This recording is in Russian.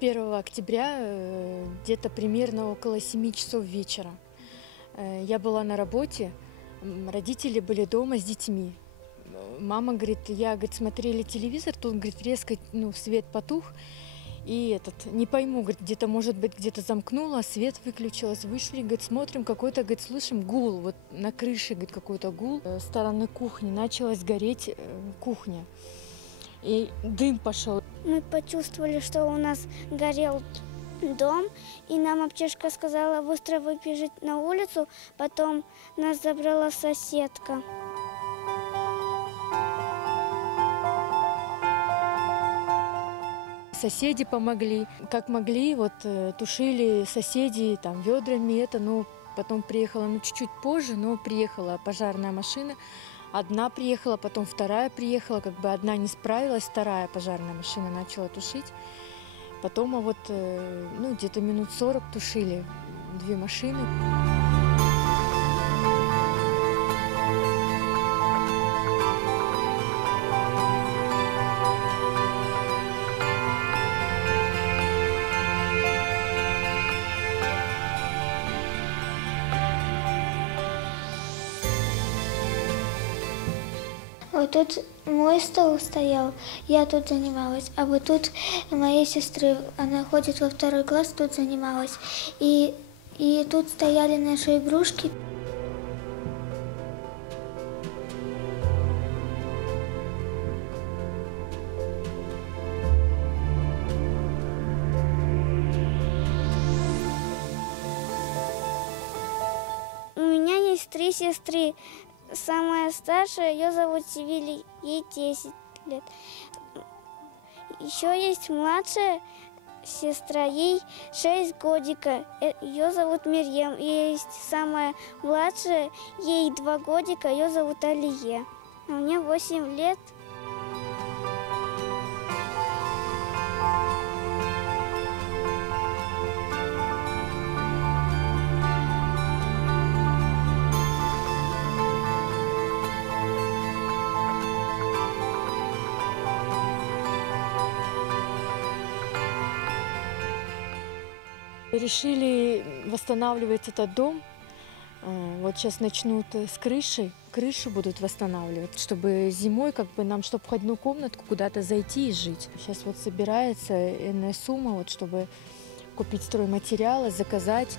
1 октября, где-то примерно около 7 часов вечера. Я была на работе, родители были дома с детьми. Мама говорит, смотрели телевизор, тут, говорит, резко, свет потух. И не пойму, говорит, где-то, может быть, где-то замкнуло, свет выключилось, вышли, говорит, смотрим, какой-то, говорит, слышим гул, вот на крыше, говорит, какой-то гул. С стороны кухни началась гореть кухня, и дым пошел. Мы почувствовали, что у нас горел дом, и нам аптечка сказала быстро выбежать на улицу, потом нас забрала соседка. Соседи помогли, как могли, тушили соседи там ведрами потом приехала, чуть-чуть позже, но приехала пожарная машина. Одна приехала, потом вторая приехала, одна не справилась, вторая пожарная машина начала тушить. Потом где-то минут 40 тушили 2 машины. Вот тут мой стол стоял, я тут занималась, а вот тут моей сестры, она ходит во 2 класс, тут занималась. И тут стояли наши игрушки. У меня есть 3 сестры. Самая старшая, ее зовут Севилий, ей 10 лет. Еще есть младшая сестра, ей 6 годика, ее зовут Мирьям. И есть самая младшая, ей 2 годика, ее зовут Алие. А мне 8 лет. Решили восстанавливать этот дом. Вот сейчас начнут с крыши. Крышу будут восстанавливать, чтобы зимой нам, чтобы в одну комнатку куда-то зайти и жить. Сейчас собирается энная сумма, чтобы купить стройматериалы, заказать.